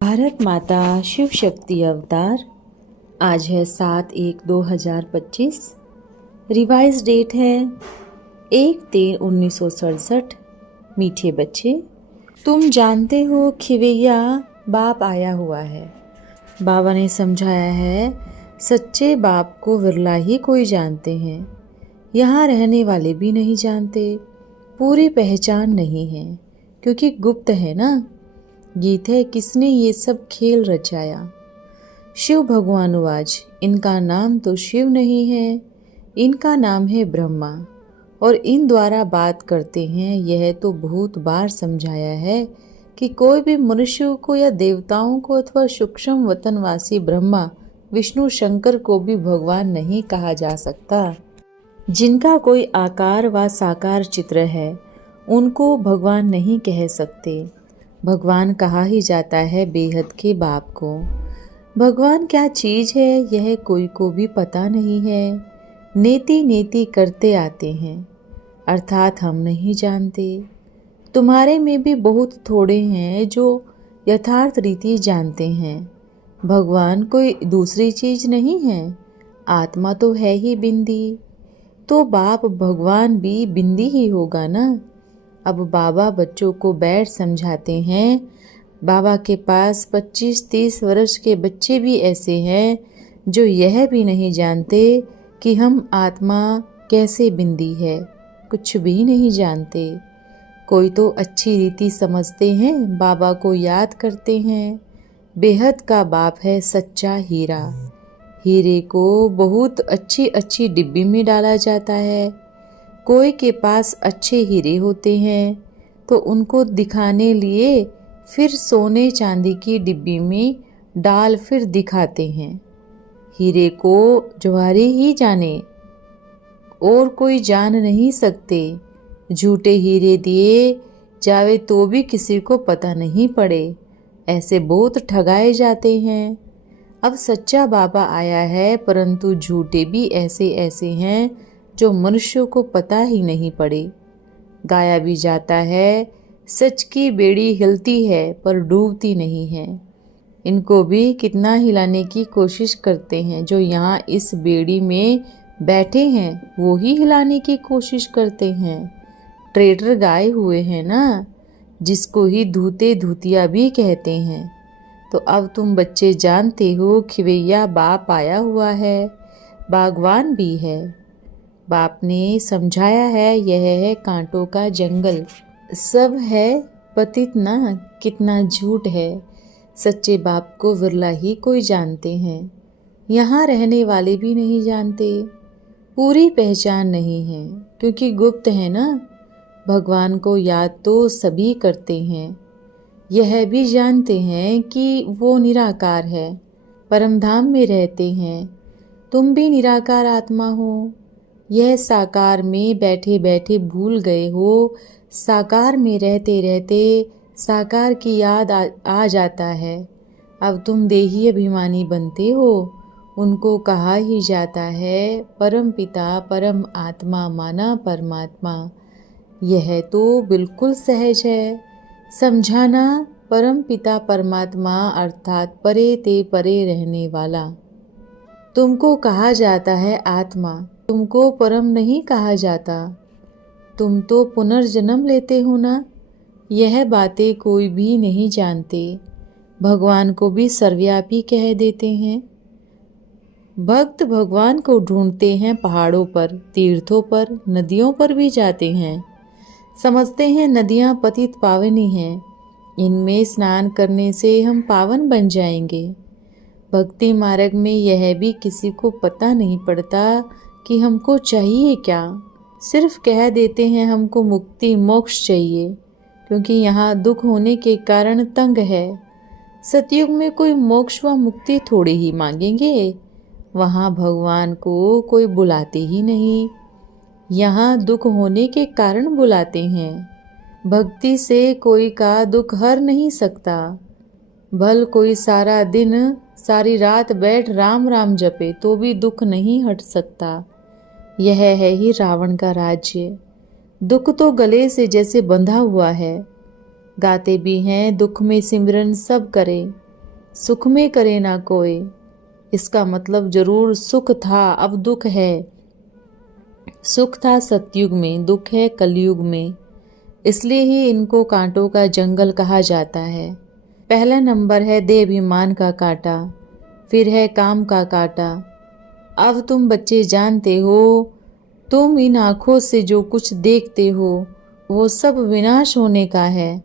भारत माता शिव शक्ति अवतार। आज है 7/1/2025। रिवाइज डेट है 1/3/1967। मीठे बच्चे, तुम जानते हो खिवैया बाप आया हुआ है। बाबा ने समझाया है, सच्चे बाप को विरला ही कोई जानते हैं। यहाँ रहने वाले भी नहीं जानते, पूरी पहचान नहीं है क्योंकि गुप्त है ना। गीत है, किसने ये सब खेल रचाया। शिव भगवानुवाच, इनका नाम तो शिव नहीं है, इनका नाम है ब्रह्मा और इन द्वारा बात करते हैं। यह तो बहुत बार समझाया है कि कोई भी मनुष्य को या देवताओं को अथवा सूक्ष्म वतनवासी ब्रह्मा विष्णु शंकर को भी भगवान नहीं कहा जा सकता। जिनका कोई आकार व साकार चित्र है उनको भगवान नहीं कह सकते। भगवान कहा ही जाता है बेहद के बाप को। भगवान क्या चीज़ है यह कोई को भी पता नहीं है। नेति नेति करते आते हैं, अर्थात हम नहीं जानते। तुम्हारे में भी बहुत थोड़े हैं जो यथार्थ रीति जानते हैं। भगवान कोई दूसरी चीज़ नहीं है, आत्मा तो है ही बिंदी, तो बाप भगवान भी बिंदी ही होगा ना। अब बाबा बच्चों को बैठ समझाते हैं। बाबा के पास 25-30 वर्ष के बच्चे भी ऐसे हैं जो यह भी नहीं जानते कि हम आत्मा कैसे बिंदी है, कुछ भी नहीं जानते। कोई तो अच्छी रीति समझते हैं, बाबा को याद करते हैं। बेहद का बाप है सच्चा हीरा। हीरे को बहुत अच्छी अच्छी डिब्बी में डाला जाता है। कोई के पास अच्छे हीरे होते हैं तो उनको दिखाने लिए फिर सोने चांदी की डिब्बी में डाल फिर दिखाते हैं। हीरे को जवाहरी ही जाने, और कोई जान नहीं सकते। झूठे हीरे दिए जावे तो भी किसी को पता नहीं पड़े, ऐसे बहुत ठगाए जाते हैं। अब सच्चा बाबा आया है, परंतु झूठे भी ऐसे ऐसे हैं जो मनुष्यों को पता ही नहीं पड़े। गाया भी जाता है, सच की बेड़ी हिलती है पर डूबती नहीं है। इनको भी कितना हिलाने की कोशिश करते हैं। जो यहाँ इस बेड़ी में बैठे हैं वो ही हिलाने की कोशिश करते हैं। ट्रेडर गाए हुए हैं ना, जिसको ही धूते धूतिया भी कहते हैं। तो अब तुम बच्चे जानते हो खिवैया बाप आया हुआ है, बागवान भी है। बाप ने समझाया है, यह है कांटों का जंगल, सब है पतित ना, कितना झूठ है। सच्चे बाप को विरला ही कोई जानते हैं। यहाँ रहने वाले भी नहीं जानते, पूरी पहचान नहीं है क्योंकि गुप्त है ना। भगवान को याद तो सभी करते हैं, यह भी जानते हैं कि वो निराकार है, परमधाम में रहते हैं। तुम भी निराकार आत्मा हो, यह साकार में बैठे बैठे भूल गए हो। साकार में रहते रहते साकार की याद आ जाता है। अब तुम देही अभिमानी बनते हो। उनको कहा ही जाता है परम पिता परम आत्मा माना परमात्मा। यह तो बिल्कुल सहज है समझाना। परम पिता परमात्मा अर्थात परे ते परे रहने वाला। तुमको कहा जाता है आत्मा, तुमको परम नहीं कहा जाता। तुम तो पुनर्जन्म लेते हो ना, यह बातें कोई भी नहीं जानते। भगवान को भी सर्वव्यापी कह देते हैं। भक्त भगवान को ढूंढते हैं पहाड़ों पर, तीर्थों पर, नदियों पर भी जाते हैं। समझते हैं नदियाँ पतित पावनी हैं, इनमें स्नान करने से हम पावन बन जाएंगे। भक्ति मार्ग में यह भी किसी को पता नहीं पड़ता कि हमको चाहिए क्या। सिर्फ कह देते हैं हमको मुक्ति मोक्ष चाहिए, क्योंकि यहाँ दुख होने के कारण तंग है। सतयुग में कोई मोक्ष व मुक्ति थोड़ी ही मांगेंगे, वहाँ भगवान को कोई बुलाते ही नहीं। यहाँ दुख होने के कारण बुलाते हैं। भक्ति से कोई का दुख हर नहीं सकता। भल कोई सारा दिन सारी रात बैठ राम राम जपे तो भी दुख नहीं हट सकता। यह है ही रावण का राज्य। दुख तो गले से जैसे बंधा हुआ है। गाते भी हैं दुख में सिमरन सब करे, सुख में करे ना कोई। इसका मतलब जरूर सुख था, अब दुख है। सुख था सतयुग में, दुख है कलयुग में। इसलिए ही इनको कांटों का जंगल कहा जाता है। पहला नंबर है देहाभिमान का कांटा, फिर है काम का कांटा। अब तुम बच्चे जानते हो, तुम इन आँखों से जो कुछ देखते हो वो सब विनाश होने का है।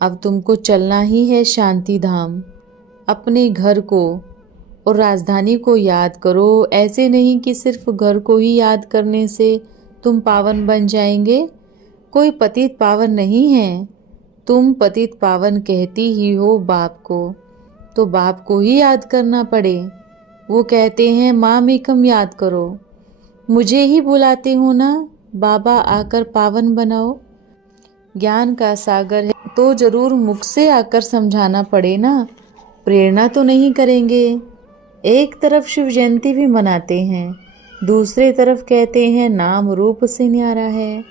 अब तुमको चलना ही है शांति धाम। अपने घर को और राजधानी को याद करो। ऐसे नहीं कि सिर्फ घर को ही याद करने से तुम पावन बन जाएंगे। कोई पतित पावन नहीं है। तुम पतित पावन कहती ही हो बाप को, तो बाप को ही याद करना पड़े। वो कहते हैं मामेकम याद करो। मुझे ही बुलाते हो ना, बाबा आकर पावन बनाओ। ज्ञान का सागर है तो जरूर मुख से आकर समझाना पड़े ना। प्रेरणा तो नहीं करेंगे। एक तरफ शिव जयंती भी मनाते हैं, दूसरे तरफ कहते हैं नाम रूप से न्यारा है।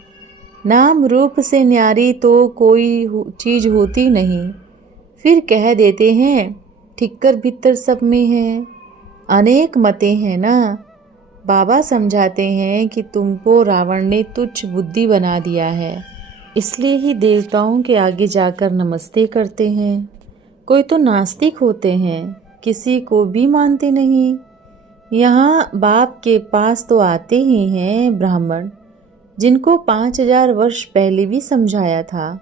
नाम रूप से न्यारी तो कोई चीज होती नहीं। फिर कह देते हैं ठिक्कर भीतर सब में है। अनेक मतें हैं ना। बाबा समझाते हैं कि तुमको रावण ने तुच्छ बुद्धि बना दिया है, इसलिए ही देवताओं के आगे जाकर नमस्ते करते हैं। कोई तो नास्तिक होते हैं, किसी को भी मानते नहीं। यहाँ बाप के पास तो आते ही हैं ब्राह्मण, जिनको 5000 वर्ष पहले भी समझाया था।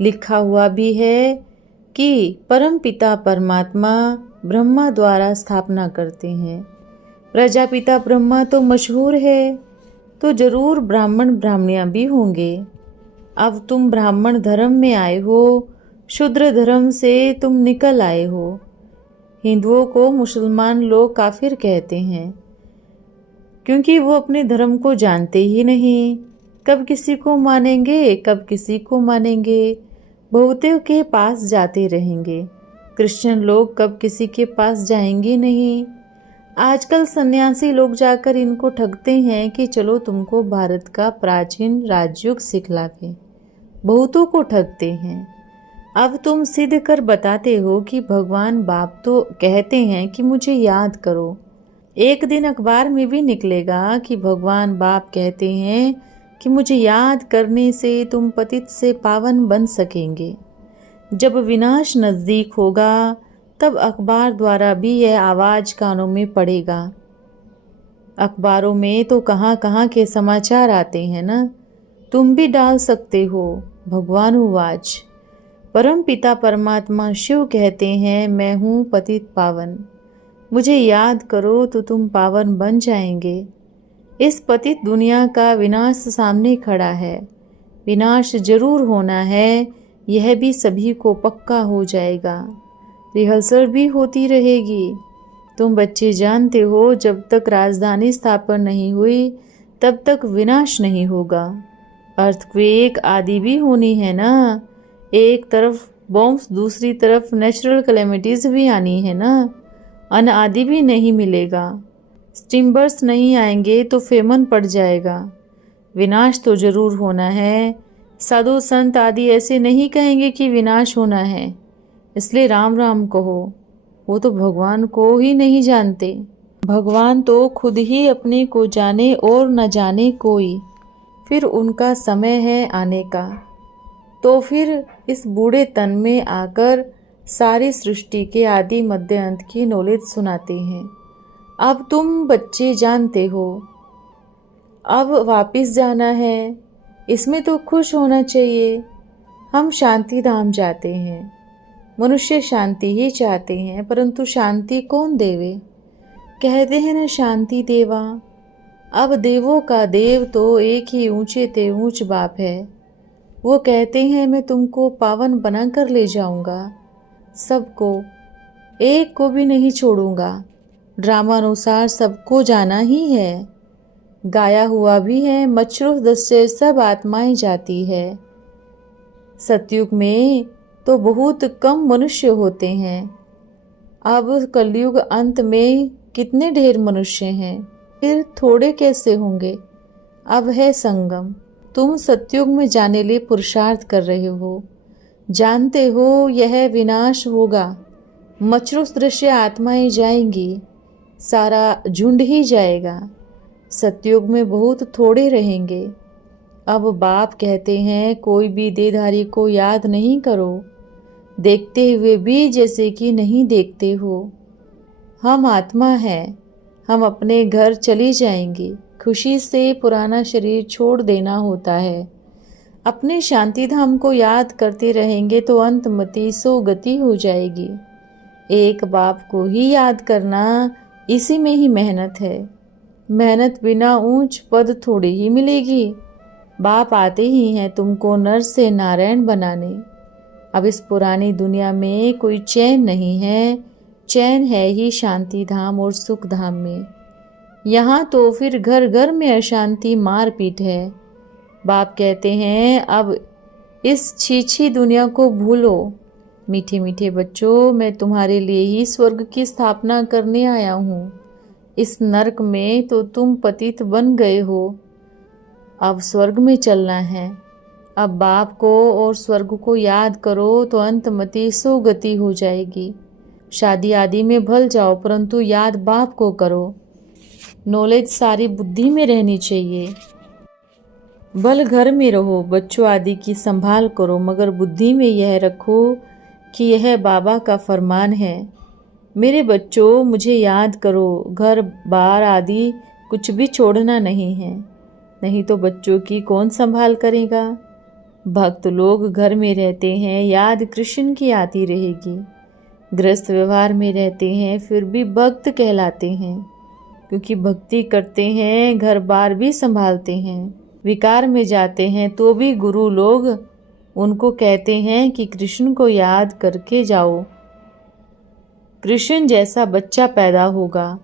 लिखा हुआ भी है कि परम पिता परमात्मा ब्रह्मा द्वारा स्थापना करते हैं। प्रजापिता ब्रह्मा तो मशहूर है, तो जरूर ब्राह्मण ब्राह्मणियाँ भी होंगे। अब तुम ब्राह्मण धर्म में आए हो, शूद्र धर्म से तुम निकल आए हो। हिंदुओं को मुसलमान लोग काफिर कहते हैं, क्योंकि वो अपने धर्म को जानते ही नहीं। कब किसी को मानेंगे, कब किसी को मानेंगे। बहुतों के पास जाते रहेंगे। क्रिश्चियन लोग कब किसी के पास जाएंगे नहीं। आजकल सन्यासी लोग जाकर इनको ठगते हैं कि चलो तुमको भारत का प्राचीन राजयुग सिखलाते। बहुतों को ठगते हैं। अब तुम सिद्ध कर बताते हो कि भगवान बाप तो कहते हैं कि मुझे याद करो। एक दिन अखबार में भी निकलेगा कि भगवान बाप कहते हैं कि मुझे याद करने से तुम पतित से पावन बन सकेंगे। जब विनाश नज़दीक होगा तब अखबार द्वारा भी यह आवाज़ कानों में पड़ेगा। अखबारों में तो कहाँ कहाँ के समाचार आते हैं ना। तुम भी डाल सकते हो। भगवान उवाच। परम पिता परमात्मा शिव कहते हैं मैं हूँ पतित पावन। मुझे याद करो तो तुम पावन बन जाएंगे। इस पतित दुनिया का विनाश सामने खड़ा है। विनाश जरूर होना है, यह भी सभी को पक्का हो जाएगा। रिहर्सल भी होती रहेगी। तुम बच्चे जानते हो जब तक राजधानी स्थापन नहीं हुई तब तक विनाश नहीं होगा। अर्थक्वेक आदि भी होनी है ना। एक तरफ बॉम्ब्स, दूसरी तरफ नेचुरल कैलेमिटीज भी आनी है ना। अन्न आदि भी नहीं मिलेगा। स्टिम्बर्स नहीं आएंगे तो फेमन पड़ जाएगा। विनाश तो जरूर होना है। साधु संत आदि ऐसे नहीं कहेंगे कि विनाश होना है, इसलिए राम राम कहो। वो तो भगवान को ही नहीं जानते। भगवान तो खुद ही अपने को जाने और न जाने कोई। फिर उनका समय है आने का, तो फिर इस बूढ़े तन में आकर सारी सृष्टि के आदि मध्य अंत की नॉलेज सुनाते हैं। अब तुम बच्चे जानते हो, अब वापिस जाना है। इसमें तो खुश होना चाहिए। हम शांति धाम जाते हैं। मनुष्य शांति ही चाहते हैं, परंतु शांति कौन देवे? कहते हैं ना शांति देवा। अब देवों का देव तो एक ही ऊंचे ते ऊंच बाप है। वो कहते हैं मैं तुमको पावन बना कर ले जाऊंगा, सबको, एक को भी नहीं छोड़ूंगा। ड्रामा अनुसार सबको जाना ही है। गाया हुआ भी है, मच्छरों दस्ते सब आत्माएं जाती है। सतयुग में तो बहुत कम मनुष्य होते हैं। अब कलयुग अंत में कितने ढेर मनुष्य हैं। फिर थोड़े कैसे होंगे? अब है संगम। तुम सतयुग में जाने लिए पुरुषार्थ कर रहे हो। जानते हो यह विनाश होगा। मच्छरों दृश्य आत्माएं जाएंगी, सारा झुंड ही जाएगा। सतयुग में बहुत थोड़े रहेंगे। अब बाप कहते हैं कोई भी देहधारी को याद नहीं करो, देखते हुए भी जैसे कि नहीं देखते हो। हम आत्मा हैं, हम अपने घर चली जाएंगी। खुशी से पुराना शरीर छोड़ देना होता है। अपने शांति धाम को याद करते रहेंगे तो अंतमति सो गति हो जाएगी। एक बाप को ही याद करना, इसी में ही मेहनत है। मेहनत बिना ऊंच पद थोड़ी ही मिलेगी। बाप आते ही हैं तुमको नर से नारायण बनाने। अब इस पुरानी दुनिया में कोई चैन नहीं है, चैन है ही शांति धाम और सुख धाम में। यहाँ तो फिर घर घर में अशांति मारपीट है। बाप कहते हैं अब इस छीछी दुनिया को भूलो। मीठे मीठे बच्चों, मैं तुम्हारे लिए ही स्वर्ग की स्थापना करने आया हूँ। इस नरक में तो तुम पतित बन गए हो, अब स्वर्ग में चलना है। अब बाप को और स्वर्ग को याद करो तो अंतमति सो गति हो जाएगी। शादी आदि में भल जाओ, परंतु याद बाप को करो। नॉलेज सारी बुद्धि में रहनी चाहिए। भल घर में रहो, बच्चों आदि की संभाल करो, मगर बुद्धि में यह रखो कि यह बाबा का फरमान है। मेरे बच्चों, मुझे याद करो, घर बार आदि कुछ भी छोड़ना नहीं है, नहीं तो बच्चों की कौन संभाल करेगा। भक्त लोग घर में रहते हैं, याद कृष्ण की आती रहेगी। गृहस्थ व्यवहार में रहते हैं, फिर भी भक्त कहलाते हैं, क्योंकि भक्ति करते हैं, घर बार भी संभालते हैं। विकार में जाते हैं तो भी गुरु लोग उनको कहते हैं कि कृष्ण को याद करके जाओ। कृष्ण जैसा बच्चा पैदा होगा,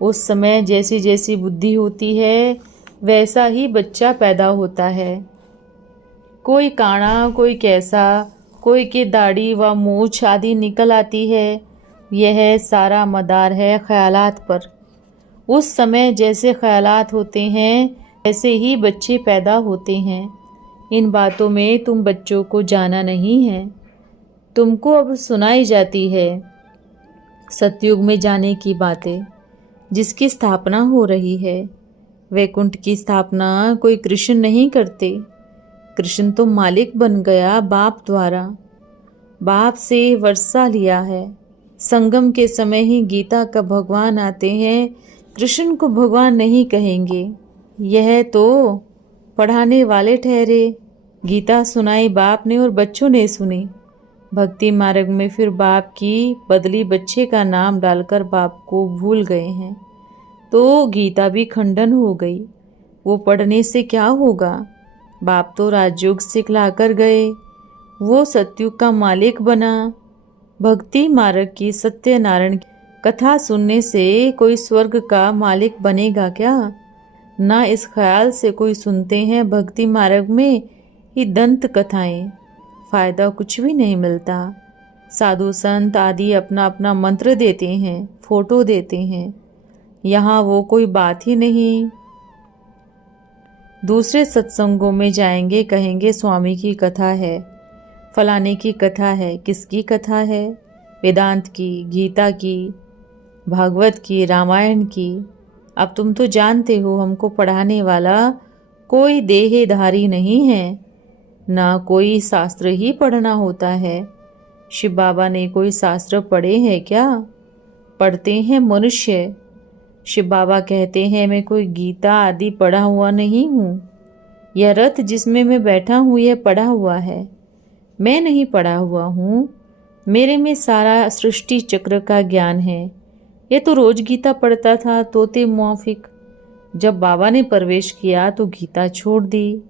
उस समय जैसी जैसी बुद्धि होती है वैसा ही बच्चा पैदा होता है। कोई काना, कोई कैसा, कोई की दाढ़ी व मूछ आदि निकल आती है। यह सारा मदार है ख्यालात पर। उस समय जैसे ख्यालात होते हैं वैसे ही बच्चे पैदा होते हैं। इन बातों में तुम बच्चों को जाना नहीं है, तुमको अब सुनाई जाती है सतयुग में जाने की बातें, जिसकी स्थापना हो रही है। वैकुंठ की स्थापना कोई कृष्ण नहीं करते। कृष्ण तो मालिक बन गया बाप द्वारा, बाप से वर्षा लिया है। संगम के समय ही गीता का भगवान आते हैं, कृष्ण को भगवान नहीं कहेंगे। यह तो पढ़ाने वाले ठहरे। गीता सुनाई बाप ने और बच्चों ने सुनी। भक्ति मार्ग में फिर बाप की बदली बच्चे का नाम डालकर बाप को भूल गए हैं, तो गीता भी खंडन हो गई। वो पढ़ने से क्या होगा? बाप तो राजयोग सिखला कर गए, वो सतयुग का मालिक बना। भक्ति मार्ग की सत्यनारायण कथा सुनने से कोई स्वर्ग का मालिक बनेगा क्या? ना इस ख्याल से कोई सुनते हैं भक्ति मार्ग में ही दंत कथाएं, फायदा कुछ भी नहीं मिलता। साधु संत आदि अपना अपना मंत्र देते हैं, फोटो देते हैं, यहाँ वो कोई बात ही नहीं। दूसरे सत्संगों में जाएंगे, कहेंगे स्वामी की कथा है, फलाने की कथा है। किसकी कथा है? वेदांत की, गीता की, भागवत की, रामायण की। अब तुम तो जानते हो हमको पढ़ाने वाला कोई देहधारी नहीं है, ना कोई शास्त्र ही पढ़ना होता है। शिव बाबा ने कोई शास्त्र पढ़े हैं क्या? पढ़ते हैं मनुष्य। शिव बाबा कहते हैं मैं कोई गीता आदि पढ़ा हुआ नहीं हूँ। यह रथ जिसमें मैं बैठा हूँ यह पढ़ा हुआ है, मैं नहीं पढ़ा हुआ हूँ। मेरे में सारा सृष्टि चक्र का ज्ञान है। ये तो रोज गीता पढ़ता था तोते मुआफिक। जब बाबा ने प्रवेश किया तो गीता छोड़ दी,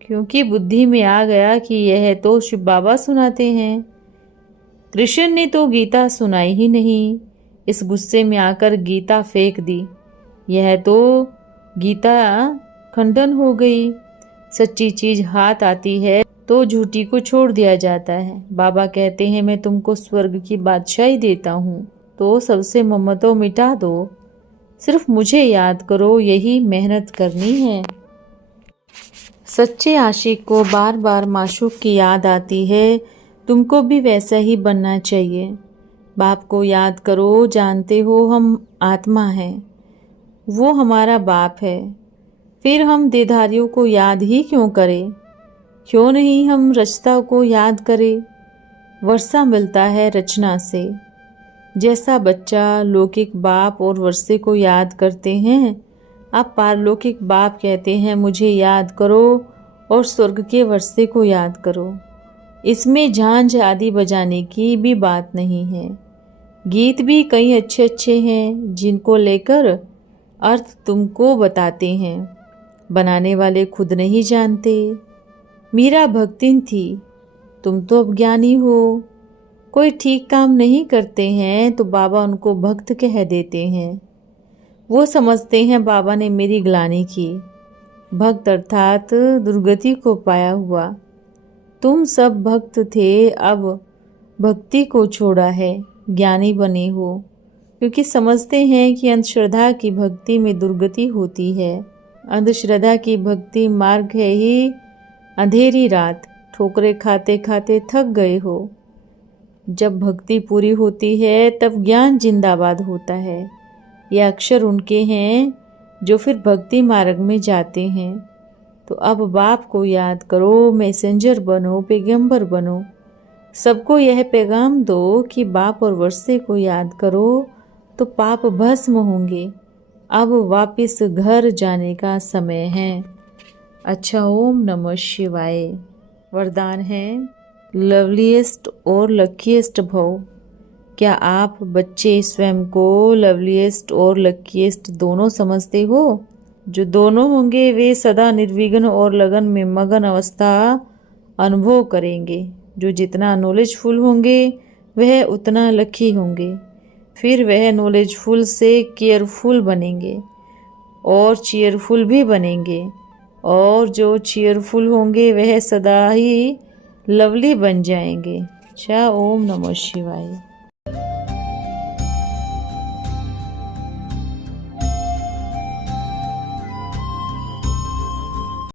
क्योंकि बुद्धि में आ गया कि यह तो शिव बाबा सुनाते हैं, कृष्ण ने तो गीता सुनाई ही नहीं। इस गुस्से में आकर गीता फेंक दी। यह तो गीता खंडन हो गई। सच्ची चीज हाथ आती है तो झूठी को छोड़ दिया जाता है। बाबा कहते हैं मैं तुमको स्वर्ग की बादशाही देता हूँ, तो सबसे ममतो मिटा दो। सिर्फ मुझे याद करो, यही मेहनत करनी है। सच्चे आशिक को बार बार माशूक की याद आती है। तुमको भी वैसा ही बनना चाहिए। बाप को याद करो, जानते हो हम आत्मा हैं, वो हमारा बाप है। फिर हम देहधारियों को याद ही क्यों करें? क्यों नहीं हम रचता को याद करें? वर्षा मिलता है रचना से। जैसा बच्चा लौकिक बाप और वर्षे को याद करते हैं, आप पारलौकिक बाप कहते हैं मुझे याद करो और स्वर्ग के वर्षे को याद करो। इसमें झांझ आदि बजाने की भी बात नहीं है। गीत भी कई अच्छे अच्छे हैं जिनको लेकर अर्थ तुमको बताते हैं, बनाने वाले खुद नहीं जानते। मीरा भक्तिन थी, तुम तो अब ज्ञानी हो। कोई ठीक काम नहीं करते हैं तो बाबा उनको भक्त कह देते हैं। वो समझते हैं बाबा ने मेरी ग्लानि की। भक्त अर्थात दुर्गति को पाया हुआ। तुम सब भक्त थे, अब भक्ति को छोड़ा है, ज्ञानी बने हो, क्योंकि समझते हैं कि अंधश्रद्धा की भक्ति में दुर्गति होती है। अंधश्रद्धा की भक्ति मार्ग है ही अंधेरी रात, ठोकरें खाते खाते थक गए हो। जब भक्ति पूरी होती है तब ज्ञान जिंदाबाद होता है। ये अक्षर उनके हैं जो फिर भक्ति मार्ग में जाते हैं। तो अब बाप को याद करो, मैसेंजर बनो, पैगंबर बनो। सबको यह पैगाम दो कि बाप और वर्षे को याद करो तो पाप भस्म होंगे। अब वापस घर जाने का समय है। अच्छा, ओम नमः शिवाय। वरदान है, लवलीएस्ट और लकीएस्ट भव। क्या आप बच्चे स्वयं को लवलीएस्ट और लकीएस्ट दोनों समझते हो? जो दोनों होंगे वे सदा निर्विघ्न और लगन में मगन अवस्था अनुभव करेंगे। जो जितना नॉलेजफुल होंगे वह उतना लकी होंगे। फिर वह नॉलेजफुल से केयरफुल बनेंगे और चीयरफुल भी बनेंगे। और जो चीयरफुल होंगे वह सदा ही लवली बन जाएंगे। ओम नमः शिवाय।